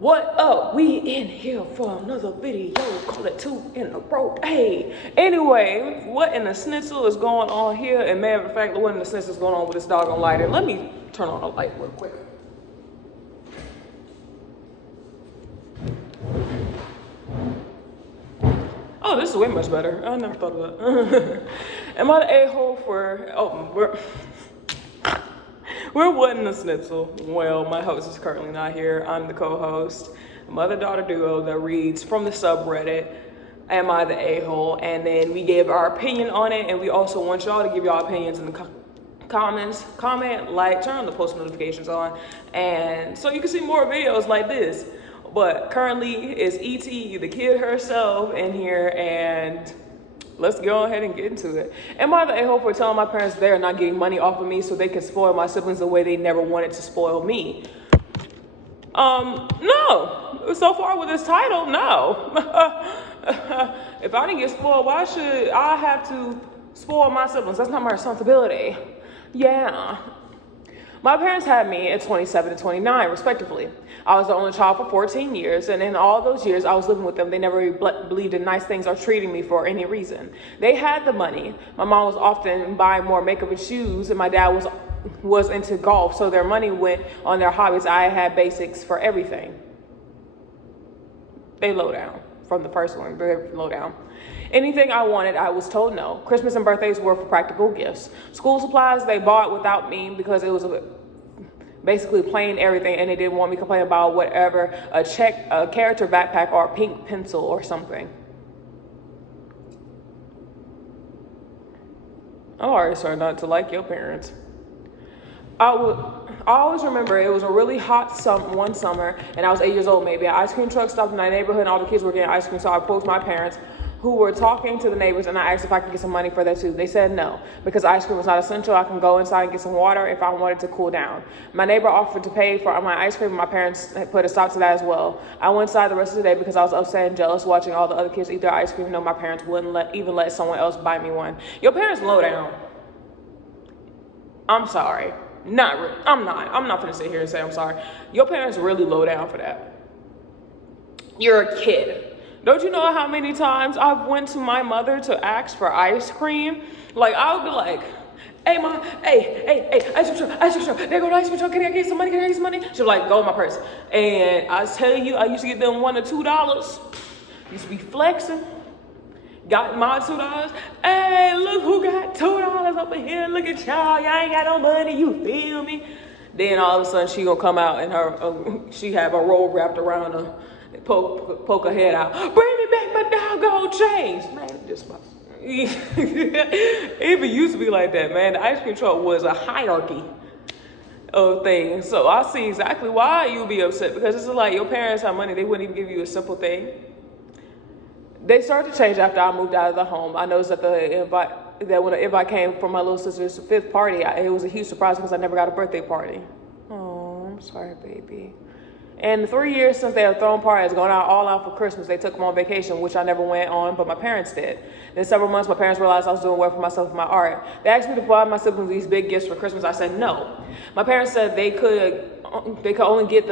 What up? We in here for another video. Call it 2 in a row. Hey. Anyway, what in the schnitzel is going on here? And matter of fact, what in the schnitzel is going on with this doggone lighter? Let me turn on the light real quick. Oh, this is way much better. I never thought of that. Am I the a-hole for... Oh, we're what in the schnitzel? Well, my host is currently not here. I'm the co-host, mother-daughter duo that reads from the subreddit, Am I the a-hole? And then we gave our opinion on it, and we also want y'all to give y'all opinions in the comments. Comment, like, turn on the post notifications on, and so you can see more videos like this. But currently, it's Aita, the kid herself, in here, and let's go ahead and get into it. Am I the a-hole for telling my parents they're not getting money off of me so they can spoil my siblings the way they never wanted to spoil me? No. So far with this title, no. If I didn't get spoiled, why should I have to spoil my siblings? That's not my responsibility. Yeah. My parents had me at 27 and 29, respectively. I was the only child for 14 years, and in all those years I was living with them, they never believed in nice things or treating me for any reason. They had the money. My mom was often buying more makeup and shoes, and my dad was into golf, so their money went on their hobbies. I had basics for everything. They low down from the first one, very low down. Anything I wanted, I was told no. Christmas and birthdays were for practical gifts. School supplies, they bought without me because it was basically plain everything, and they didn't want me complaining about whatever, a character backpack or a pink pencil or something. I'm already starting not to like your parents. I always remember it was a really hot one summer, and I was 8 years old maybe. An ice cream truck stopped in my neighborhood, and all the kids were getting ice cream, so I approached my parents, who were talking to the neighbors, and I asked if I could get some money for that too. They said no, because ice cream was not essential. I can go inside and get some water if I wanted to cool down. My neighbor offered to pay for my ice cream, and my parents had put a stop to that as well. I went inside the rest of the day because I was upset and jealous watching all the other kids eat their ice cream. No, my parents wouldn't even let someone else buy me one. Your parents low down. I'm sorry. I'm not gonna sit here and say I'm sorry. Your parents really low down for that. You're a kid. Don't you know how many times I've went to my mother to ask for ice cream? Like, I would be like, hey, Mom, hey, ice cream truck, there go the ice cream truck, can I get some money, She'd be like, go in my purse. And I tell you, I used to get them $1 or $2. Used to be flexing. Got my $2. Hey, look who got $2 up in here. Look at y'all, y'all ain't got no money, you feel me? Then all of a sudden, she gonna come out and she have a roll wrapped around her. Poke her head out. Bring me back my doggone change. Man, it even used to be like that, man. The ice cream truck was a hierarchy of things. So I see exactly why you'd be upset, because it's like your parents have money. They wouldn't even give you a simple thing. They started to change after I moved out of the home. I noticed that when I came for my little sister's 5th party, it was a huge surprise because I never got a birthday party. Oh, I'm sorry, baby. And the 3 years since they have thrown parties, gone out all out for Christmas, they took them on vacation, which I never went on, but my parents did. Then several months, my parents realized I was doing well for myself with my art. They asked me to buy my siblings these big gifts for Christmas. I said no. My parents said they could only get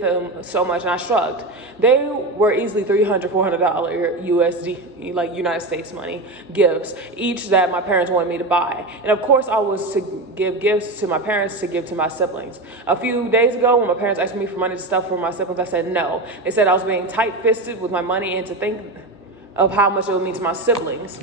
them so much, and I shrugged. They were easily $300, $400 USD, like United States money, gifts, each that my parents wanted me to buy. And of course, I was to give gifts to my parents to give to my siblings. A few days ago, when my parents asked me for money to stuff for my siblings, I said no. They said I was being tight-fisted with my money and to think of how much it would mean to my siblings.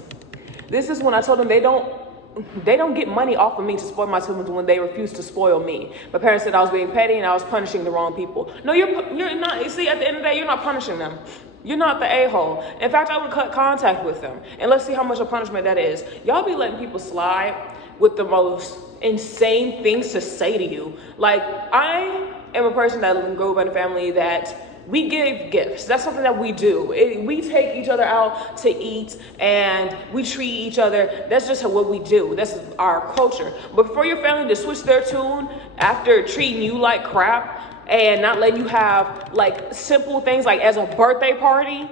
This is when I told them they don't get money off of me to spoil my siblings when they refuse to spoil me. My parents said I was being petty and I was punishing the wrong people. No, you're not. You see, at the end of the day, you're not punishing them. You're not the a-hole. In fact, I would cut contact with them. And let's see how much of punishment that is. Y'all be letting people slide with the most insane things to say to you. Like, I am a person that grew up in a family that we give gifts. That's something that we do. We take each other out to eat and we treat each other. That's just what we do. That's our culture. But for your family to switch their tune after treating you like crap and not letting you have like simple things like as a birthday party.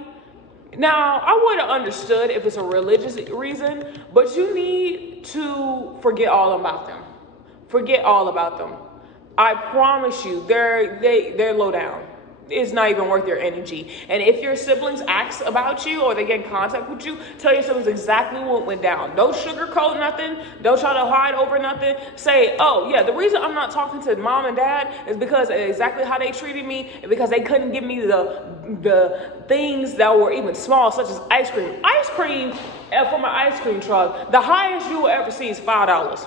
Now, I would have understood if it's a religious reason, but you need to forget all about them. Forget all about them. I promise you, they're low down. It's not even worth your energy. And if your siblings ask about you or they get in contact with you, tell your siblings exactly what went down. Don't sugarcoat nothing. Don't try to hide over nothing. Say, oh yeah, the reason I'm not talking to mom and dad is because exactly how they treated me, and because they couldn't give me the things that were even small, such as ice cream. Ice cream from an ice cream truck, the highest you will ever see is $5.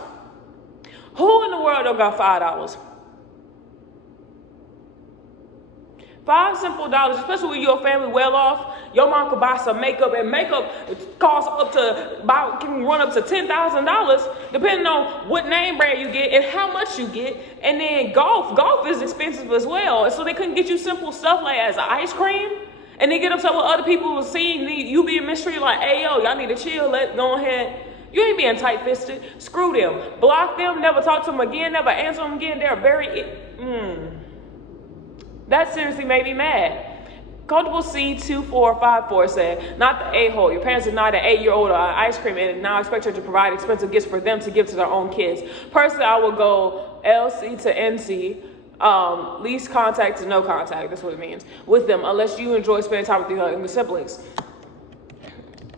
Who in the world don't got $5? $5 simple, especially when you're a family well off. Your mom could buy some makeup, and makeup costs can run up to $10,000, depending on what name brand you get and how much you get. And then golf is expensive as well. So they couldn't get you simple stuff like as ice cream. And they get upset with other people seeing you being mistreated, like, hey yo, y'all need to chill. Go ahead. You ain't being tight-fisted. Screw them. Block them. Never talk to them again. Never answer them again. They're very. That seriously made me mad. Comfortable C2454 said, not the a-hole. Your parents denied an 8-year-old ice cream and now expect her to provide expensive gifts for them to give to their own kids. Personally, I would go LC to NC, least contact to no contact. That's what it means. With them, unless you enjoy spending time with your siblings.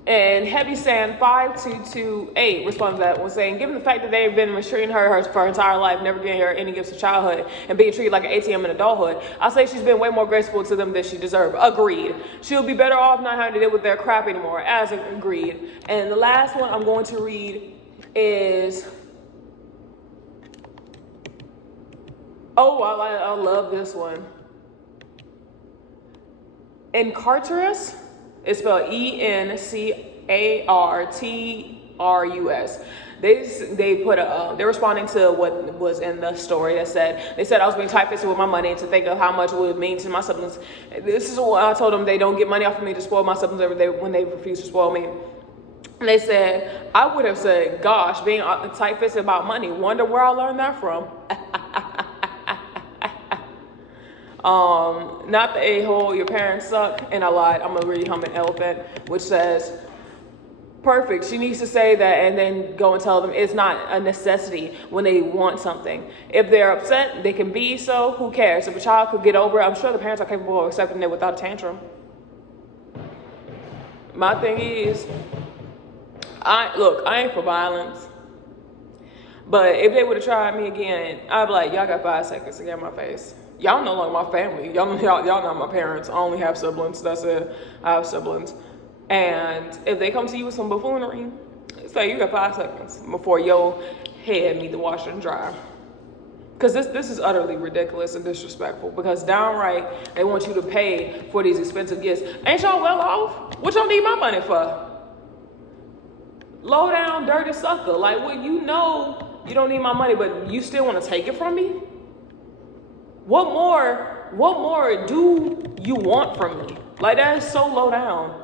And Heavy Sand 5228 responds to that one, saying, given the fact that they've been mistreating her for her entire life, never giving her any gifts of childhood, and being treated like an ATM in adulthood, I'll say she's been way more graceful to them than she deserved. Agreed. She'll be better off not having to deal with their crap anymore. As agreed. And the last one I'm going to read is, oh, I love this one. Encarterus. It's spelled ENCARTRUS. They put they're responding to what was in the story that said, they said I was being tight-fisted with my money to think of how much it would mean to my siblings. This is what I told them. They don't get money off of me to spoil my siblings when they refuse to spoil me. And they said, I would have said, gosh, being tight-fisted about money. Wonder where I learned that from. Not the a-hole, your parents suck, and I lied. I'm gonna read Humming Elephant, which says, perfect. She needs to say that and then go and tell them it's not a necessity when they want something. If they're upset, they can be so. Who cares? If a child could get over it, I'm sure the parents are capable of accepting it without a tantrum. My thing is, I ain't for violence. But if they would have tried me again, I'd be like, y'all got 5 seconds to get in my face. Y'all no longer my family. Y'all not my parents. I only have siblings. That's it. I have siblings. And if they come to you with some buffoonery, say you got 5 seconds before your head need to wash and dry. Because this is utterly ridiculous and disrespectful. Because downright, they want you to pay for these expensive gifts. Ain't y'all well off? What y'all need my money for? Low down, dirty sucker. Like, well, you know you don't need my money, but you still want to take it from me? What more do you want from me? Like, that is so low down.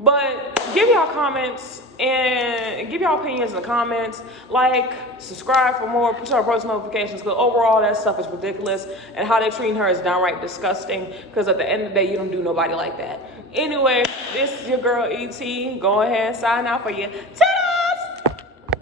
But give y'all comments and give y'all opinions in the comments. Like, subscribe for more, push our post notifications, because overall that stuff is ridiculous, and how they're treating her is downright disgusting, because at the end of the day, you don't do nobody like that. Anyway, this is your girl E.T. Go ahead and sign out for you.